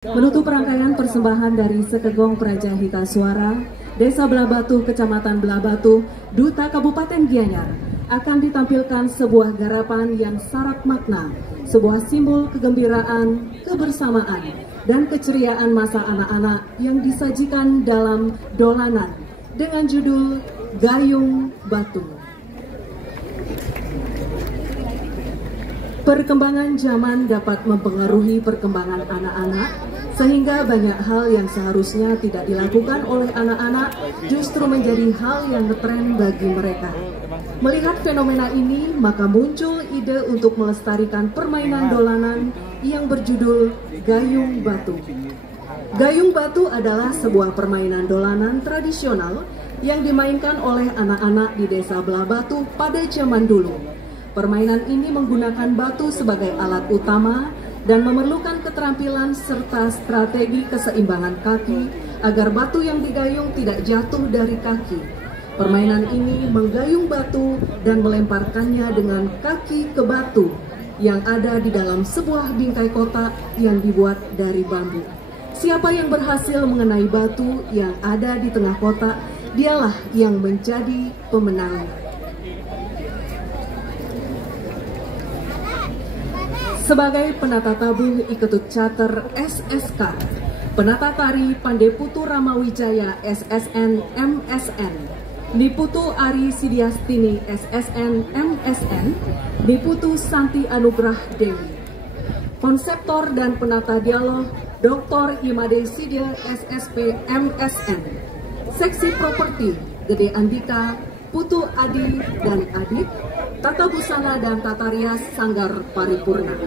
Menutup rangkaian persembahan dari Sekegong Prajahita Suara, Desa Belabatu, Kecamatan Belabatu, Duta Kabupaten Gianyar, akan ditampilkan sebuah garapan yang syarat makna, sebuah simbol kegembiraan, kebersamaan, dan keceriaan masa anak-anak yang disajikan dalam dolanan dengan judul Gayung Batu. Perkembangan zaman dapat mempengaruhi perkembangan anak-anak, sehingga banyak hal yang seharusnya tidak dilakukan oleh anak-anak justru menjadi hal yang ngetren bagi mereka. Melihat fenomena ini, maka muncul ide untuk melestarikan permainan dolanan yang berjudul Gayung Batu. Gayung Batu adalah sebuah permainan dolanan tradisional yang dimainkan oleh anak-anak di Desa Belabatu pada zaman dulu. Permainan ini menggunakan batu sebagai alat utama dan memerlukan keterampilan serta strategi keseimbangan kaki agar batu yang digayung tidak jatuh dari kaki. Permainan ini menggayung batu dan melemparkannya dengan kaki ke batu yang ada di dalam sebuah bingkai kotak yang dibuat dari bambu. Siapa yang berhasil mengenai batu yang ada di tengah kotak, dialah yang menjadi pemenang. Sebagai penata tabuh Iketut Catur SSK, penata tari Pandeputu Ramawijaya SSN MSN, Niputu Ari Sidiastini SSN MSN, Niputu Santi Anugrah Dewi. Konseptor dan penata dialog Dr. Imade Sidia SSP MSN. Seksi properti Gede Andika, Putu Adi dan Adit, Tata Busana dan Tata Rias Sanggar Paripurna.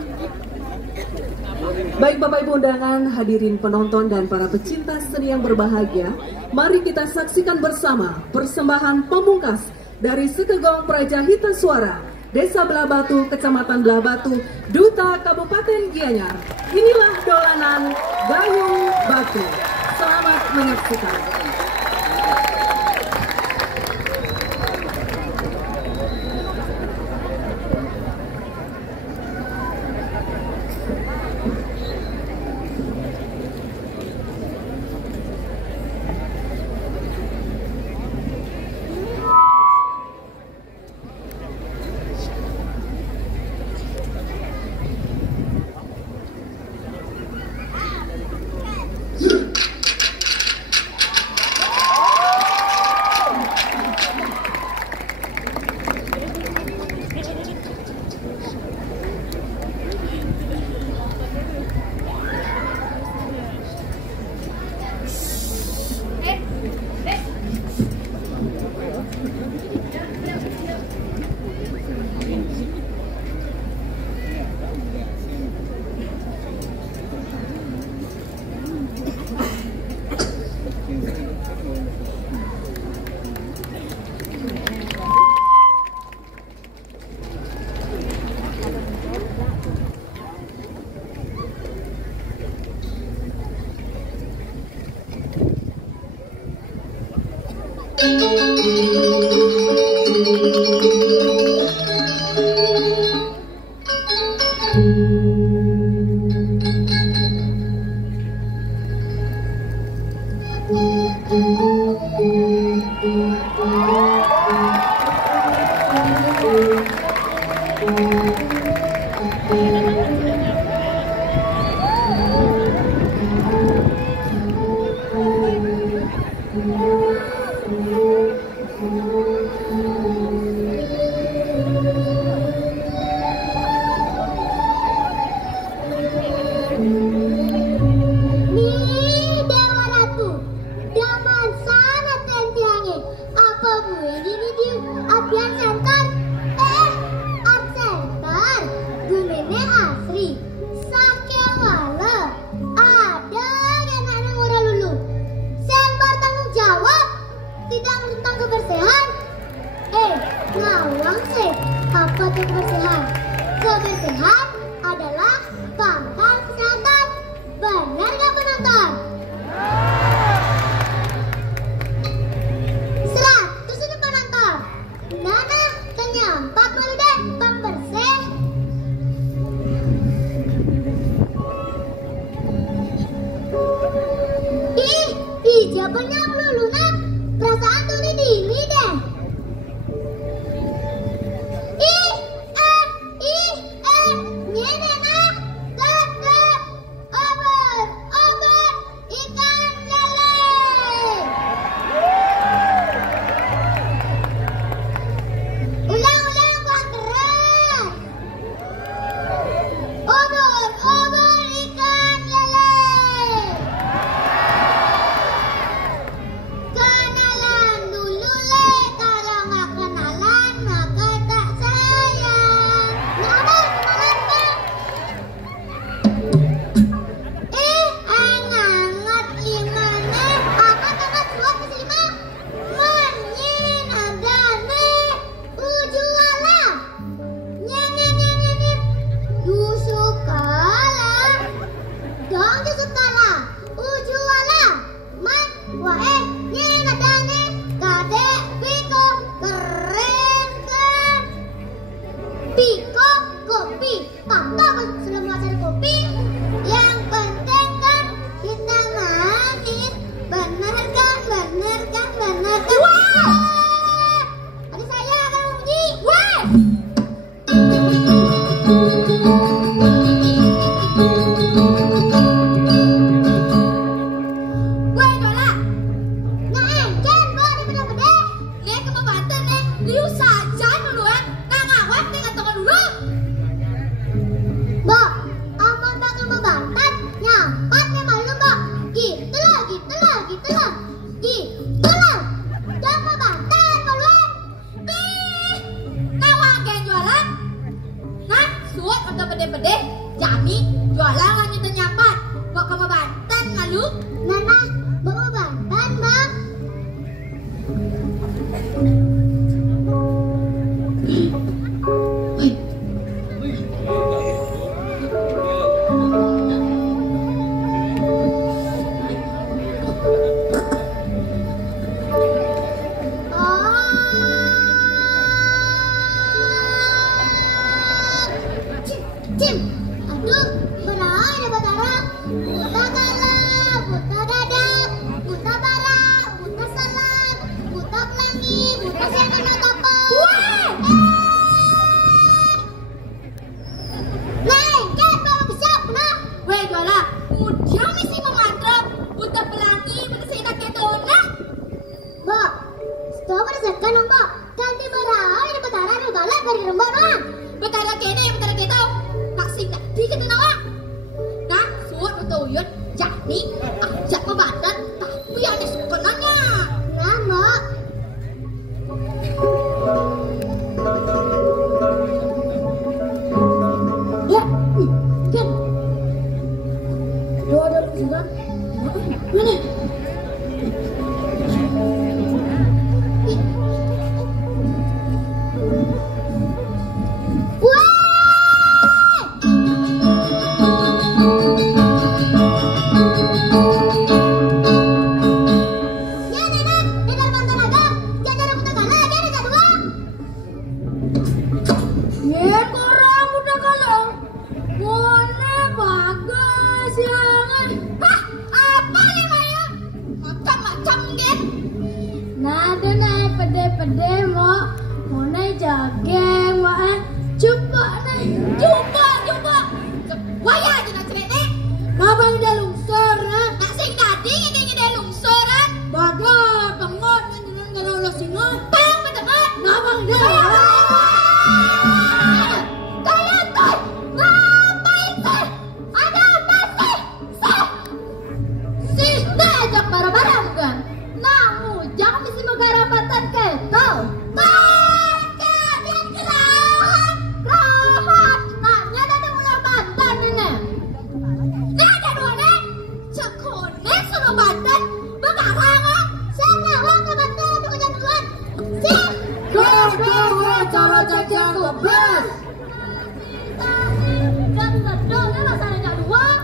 Baik Bapak Ibu undangan, hadirin penonton dan para pecinta seni yang berbahagia, mari kita saksikan bersama persembahan pamungkas dari Sekegong Prajahita Suara, Desa Belabatu, Kecamatan Belabatu, Duta Kabupaten Gianyar. Inilah dolanan Gayung Batu. Selamat menyaksikan. Absen. Jawabannya melulu nak. Perasaan tuh di diri deh. Nyene nak. Dedek. Ober ikan lele. Ulang kurang keras. Ober ikan lele. Kenalan dulu le, kalau nggak kenalan maka tak sayang. Kenalan bang. Angat imane, angkat suat keselima. Manyin adane, ujuala. Nyen. Yusuf kalah. Dong Yusuf kalah. Ujuala. Man, wae, nyen adane, kade, piko, keren kan. Piko, kopi, kakak selama cari kopi. Yang penting kan kita manis. Bener kan? Wah! Ada saya akan uji. Wah! Weh, Dola. Nah, kan bawa di beda-beda. Lihat ke Banten nih. Liu saja duluan. Nah, ngawet nih nggak tunggu dulu. Mbak, aman bang sama Banten. Nyampatnya malu mbak. Gitu lah. Jangan Banten maluan. Nah, wagen jualan. Nah, suat udah pede-pede. Jami jualan lanjut nyampat. Bawa ke Banten malu. Nana, bawa Banten bang. Cim, aduh, berani Batara. Buta galak, buta dadak, buta barak, buta salam, buta pelangi, buta senana kapal. Lengket bawa kesiap nah. Weh Dola, mudah mesti memantrap. Buta pelangi, buta senana ketona. Mbak, stop ada sekan dong mbak. Ganti berani di Batara, lu galak dari rembak doang. Batara kene, Batara keto. Nak dikit nawak. Nah, suat betul yun. Jadi ajak ke Banten, tapi ada sukanannya. Nama. Ya, kan. Doa dalam surat. Mana? Pede mau naik jageng coba waya jangan cerita mabang dia lungsor nak sing tadi ngide lungsoran baga bengot jangan galau lo singot bang bedengat mabang dia kalian tuh ngapain sih ada apa sih ajak barang-barang kan namu jangan mesti mengarapatan keto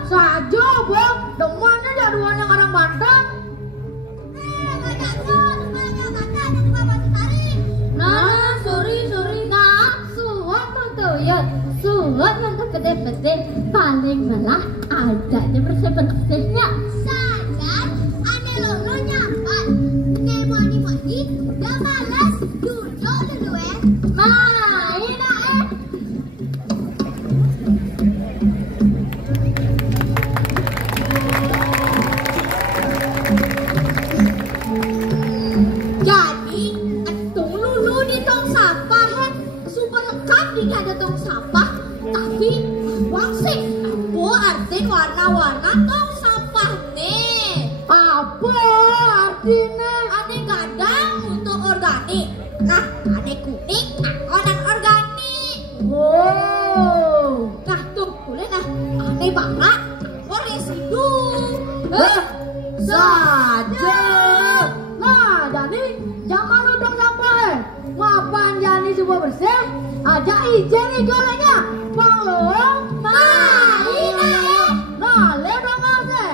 saja bang, demannya jaduan yang orang Banten. Nah, sorry. Nah, suat tuh ya, suat yang kepede-pede paling malah adanya bersih-bersihnya. Sadar, ane lolonya berwarna-warna tong sampah nih. Apa artinya? Ane kadang untuk organik. Nah, ane kuning, orang organik. Oh. Nah tuh, boleh nah. Ane balak, residu. Saja. Nah, jadi jangan numpang sampah. Ngapain jadi semua bersih? Aja izin nih golanya. Bang lo. Nah, lebar ngasih.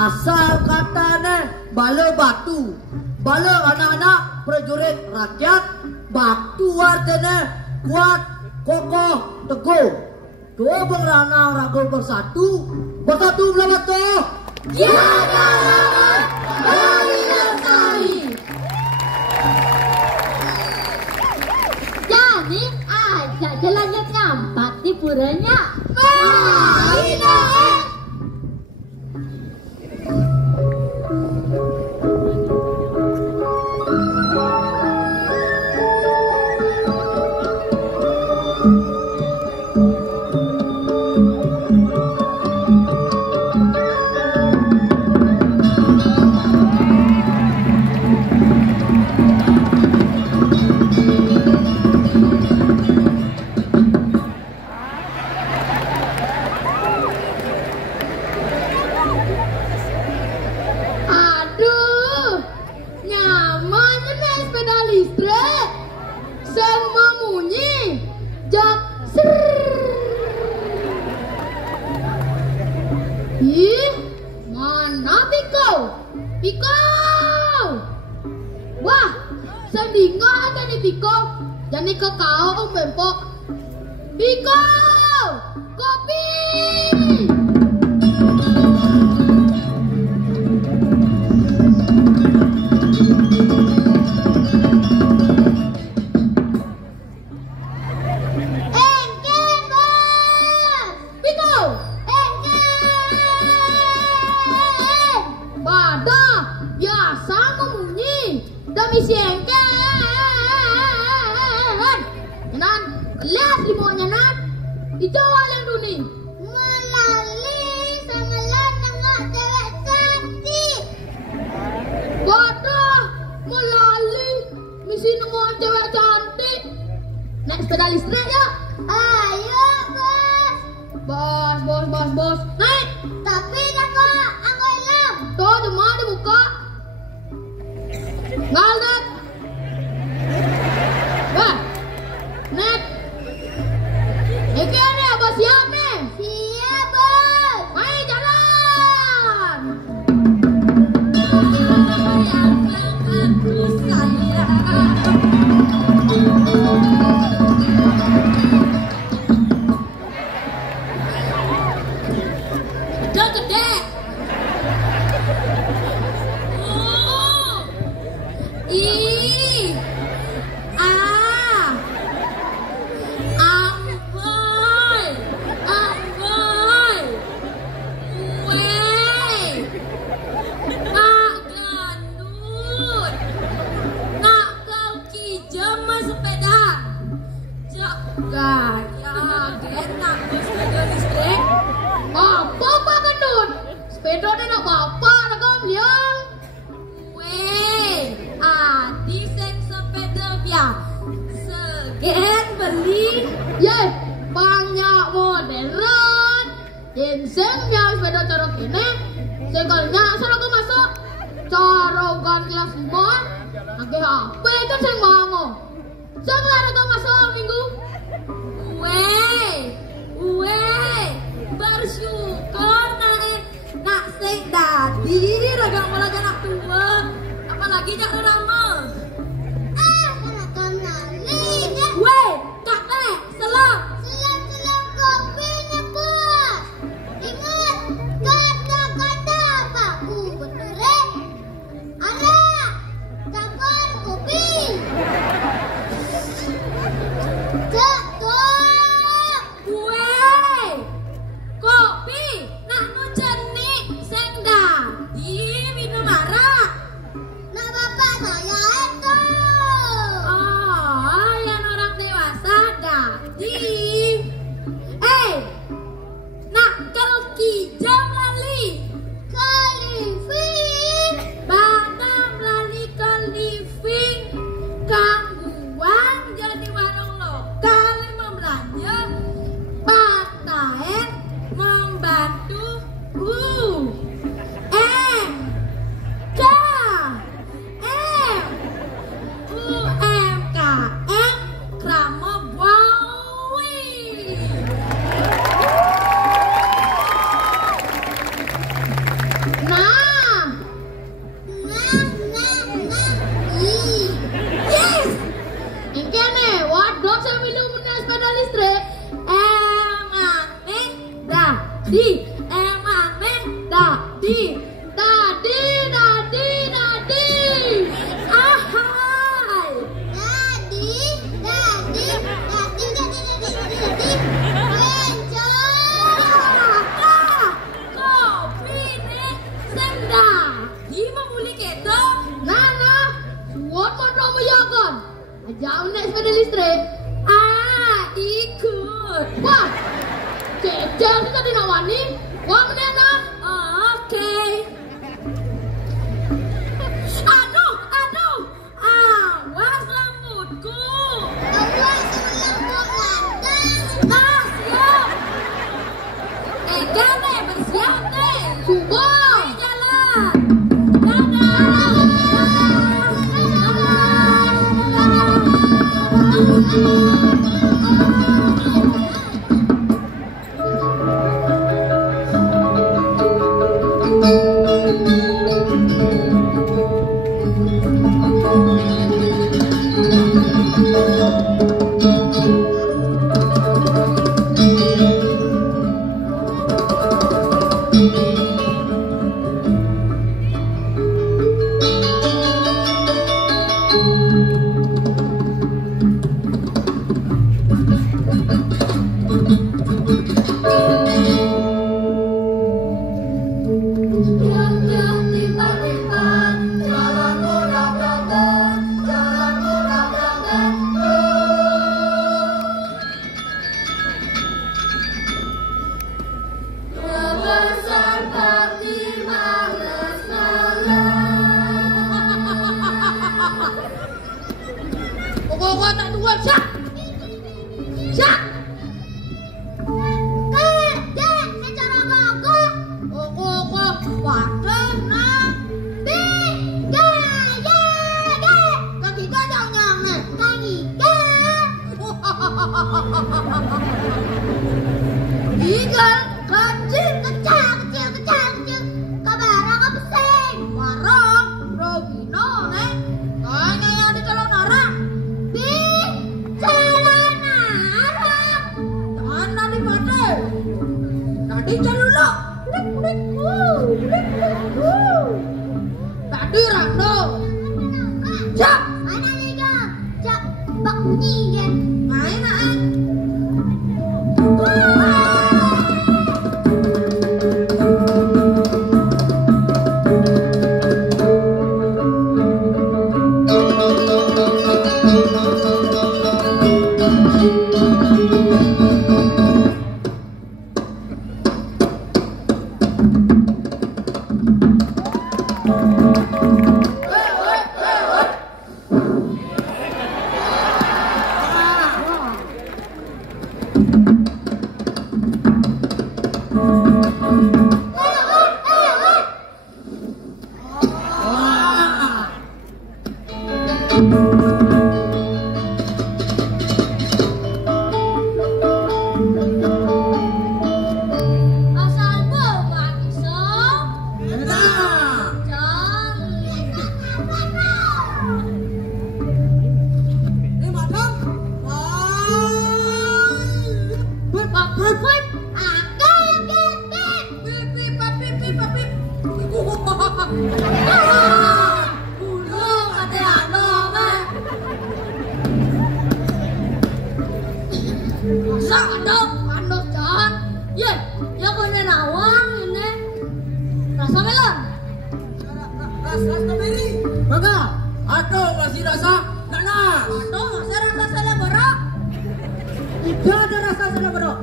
Asal katanya bala batu, bala anak-anak prajurit rakyat, batu artinya kuat, kokoh, teguh. Dua berana ragu bersatu belah batu. Tiada lawan dari lestari. Jadi ajak jalannya nyampat di puranya. Ih, mana Piko? Piko! Wah, sandinga aja nih Piko. Jadi ke kau Om Bempok. Piko! Kopi! Sepeda listrik ya? Ayo Bos, naik. Tapi kakak, aku hilang. Tuh, cuma dibuka. Ngaldet. Wah, naik. Iki ada bos siap nih. Siap bos. Ayo jalan. Aku sayang. Ginsengnya sepeda cara kene, segalnya asal aku masuk. Cara kan kelas 5, lagi HP kan sing mango. Segelar aku masuk minggu. Bersyukur nak sing dadi ragang malah anak tua. Apalagi jak rama. Kalau kau nali. Kak Teh, selam kopi nih bos. Ingat kata-kata Pakku bener. Ara, kabar kopi. Kopi nak nu jenik sing dadi minum arak. Nak bapak saya itu. Oh, yang orang dewasa dadi. Nak kelki jam lali. Kaliving. Batam lali kaliving. Kangguan jadi warung lokal membelanja. Pataen membantu UMKM Kramobwawi. Yes. Ini nih, waduh saya minum sepeda listrik. Jauh naik sepeda listrik. Ikut. Wah, cecer kita tidak wani. Wah, menena. Oke. Pokoknya tak dua Syak. Syak. Dek, secara gagah. Pokok wadah nah. Bi, ya, dek. Kaki gak jangan nih. Kang Ika. Igal kecil. Kecil. Kabarang apa sih? Marang Rogino nih. Kayaknya yang di calon arang. Bi, jalan arang. Jangan nanti mati. Tadi celulu. Tadi rando. Syak. Mana liga? Cak, bak bunyi ya. Main ah. Asalmu manisong. Enak. Ini madam. Ras strawberry. Mangga. Aduh, masih rasa nanas. Tidak ada rasa selera berok.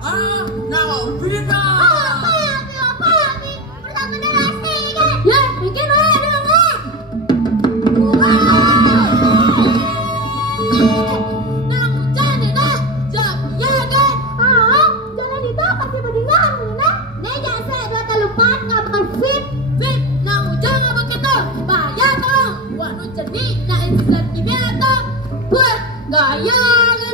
Ah, now Brina. Gaya kan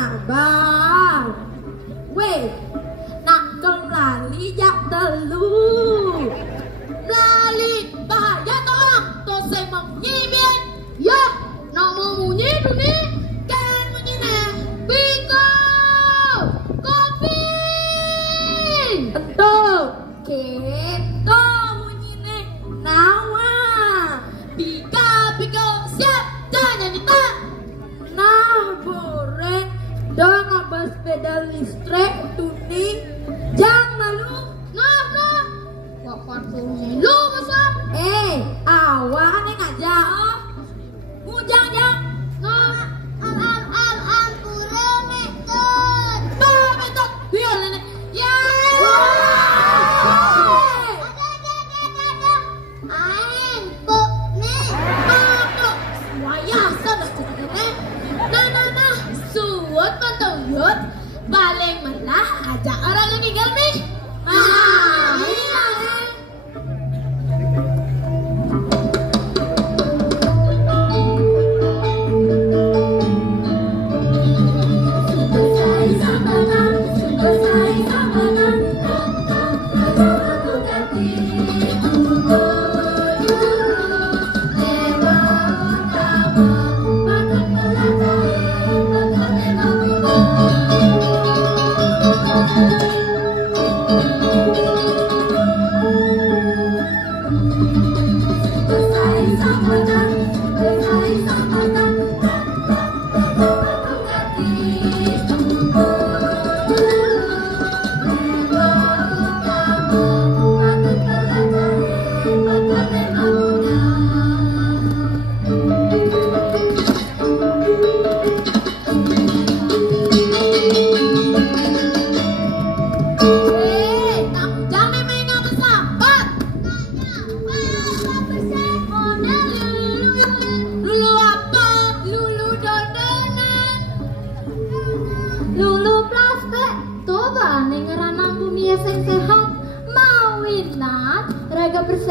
Sabar. Weh, nak kembali jak telu. Lali bahaya tolong tuh saya mau nyibir ya nak mau munyi duni kan munyi neng biko kopi Betul. Kita munyi nih nawa. biko siap jangan nyanyi tak Nah, bore. Dong sepeda listrik, tuning, jangan malu. Nah, wakat lu masa? Awan yang ngajak. Mujang jang. Nah, Pura metode. Biar nenek. Ya. Aeng puk nih. Wayah sana ceritanya. Nah. Suwot patuyut. Baling malah ajak orang yang tinggal nih. Iya.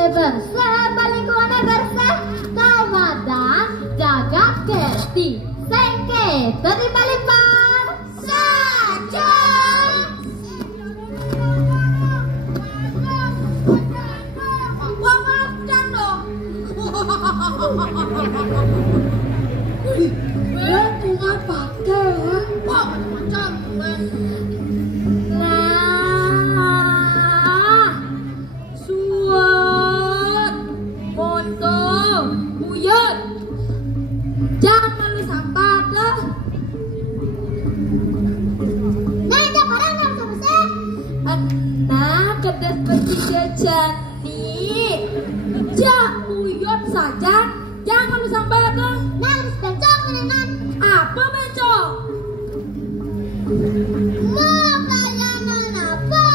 Bersih, balik kuane bersih, Ramadan jaga kerti, sengke, dari balik bar saja. Wah, maafkan dong. Bunga pakai, wah macam jangan malu sampah dah. Nah, ada barang yang selesai. Anak kedet pergi jajan nih. Jak uyut saja, jangan malu sampah dah. Nah, harus bencong nenek. Apa bencong? Mau pelayanan apa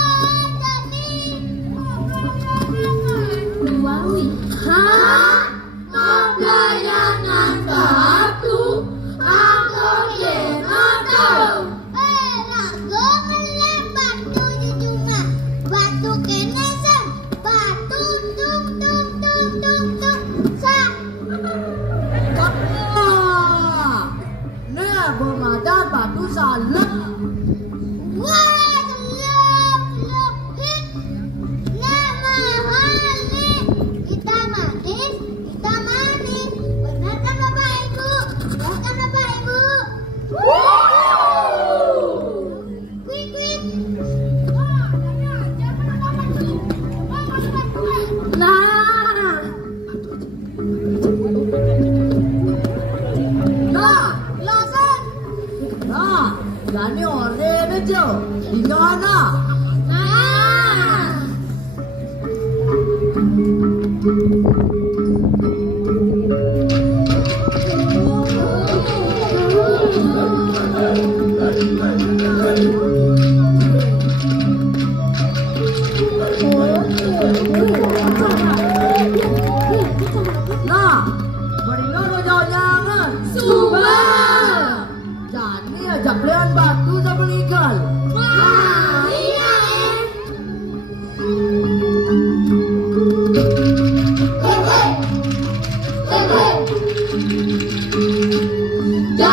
tadi? Wawi. Hah? Mau pelayanan satu, aku tahu. Rago melek batu di cuma. Batu kene sen. Batu tung. Sa. Nah, bermadar batu salah. Wah, belum hit. Nah, mahal nih. Kita manis. Benar kan Bapak Ibu? Quick. Nah, lani orang aja. Di mana? Nah, beringat jangan. Subah. Jadi ajak belian batu sampai ikan. Wah, iya. Ja.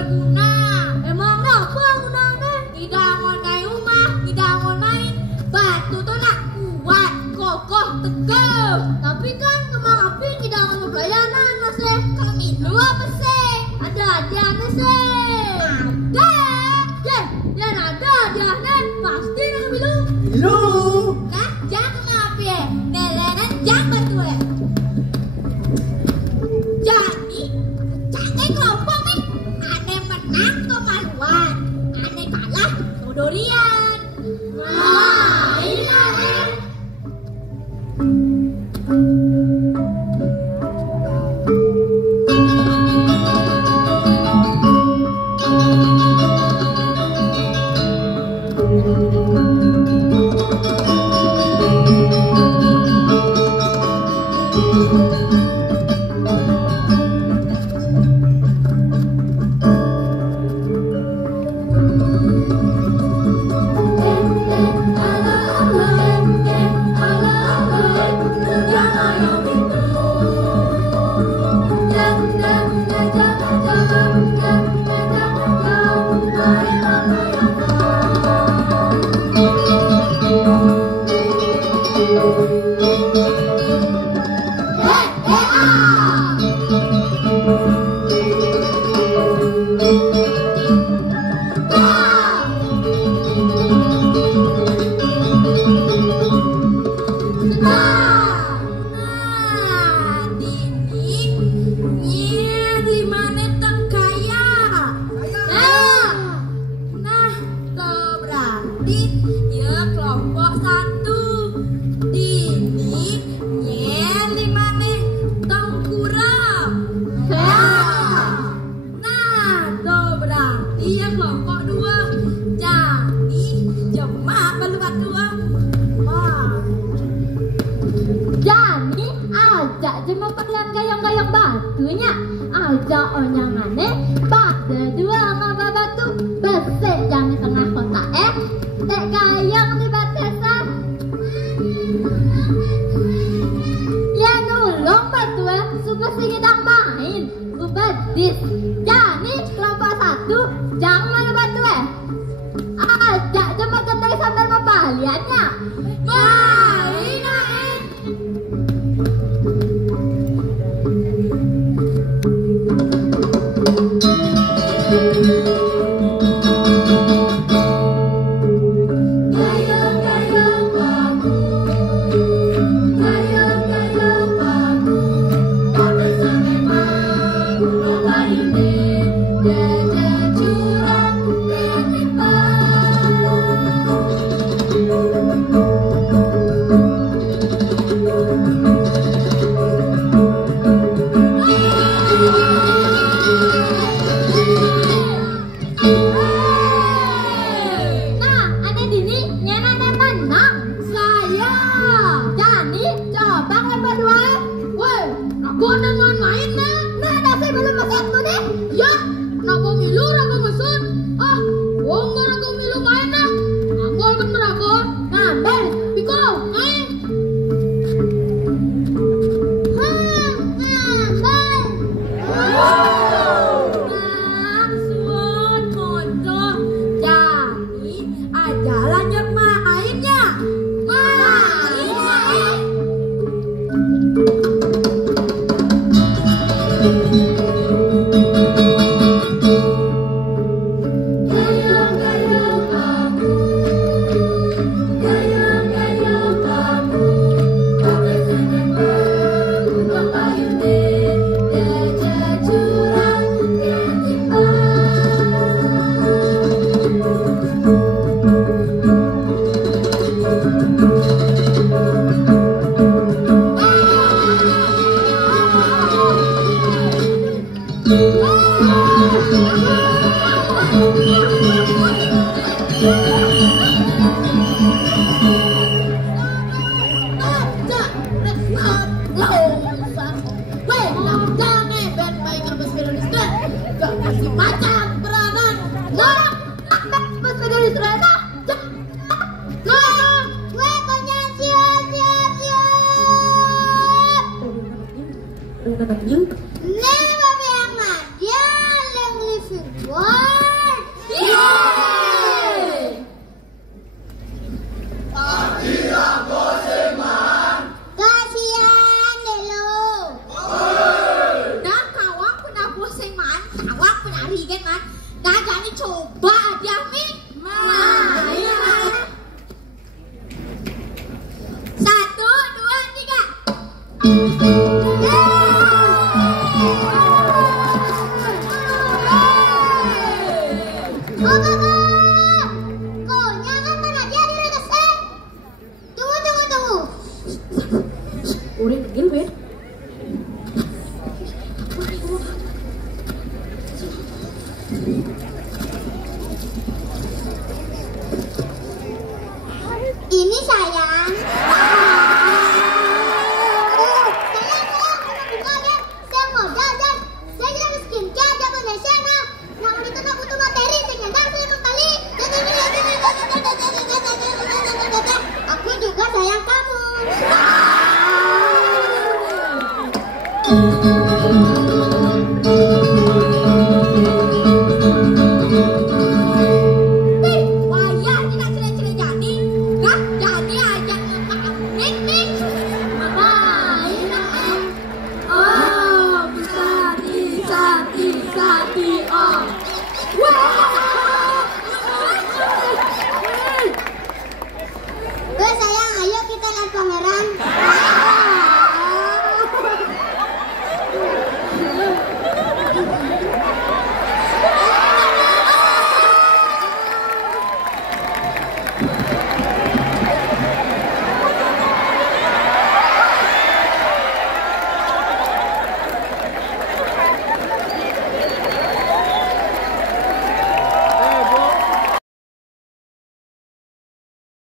berguna. Emang apa gunanya? Didangon ngai rumah, didangon main. Batu tuh nak kuat, kokoh, teguh. Tapi kan kemang api didangon pelayanan nase. Kami lu apa sih? Ada hadiahnya sih. Ada. Yang ada hadiahnya pasti nak bilang. Lu. Nah, jangan api. Nelenan jangan betul. Jadi, jangan kelompok nih. Ane menang kemaluan, ane kalah sodorian. Wah, ini ane. Never be a man, yeah, Urin kecil, Ben. Ini sayang. Saya mau jajan. Saya jadi skincare, jago desena. Namun itu nak butuh materi, saya nyadar saya membeli. Aku juga sayang kamu.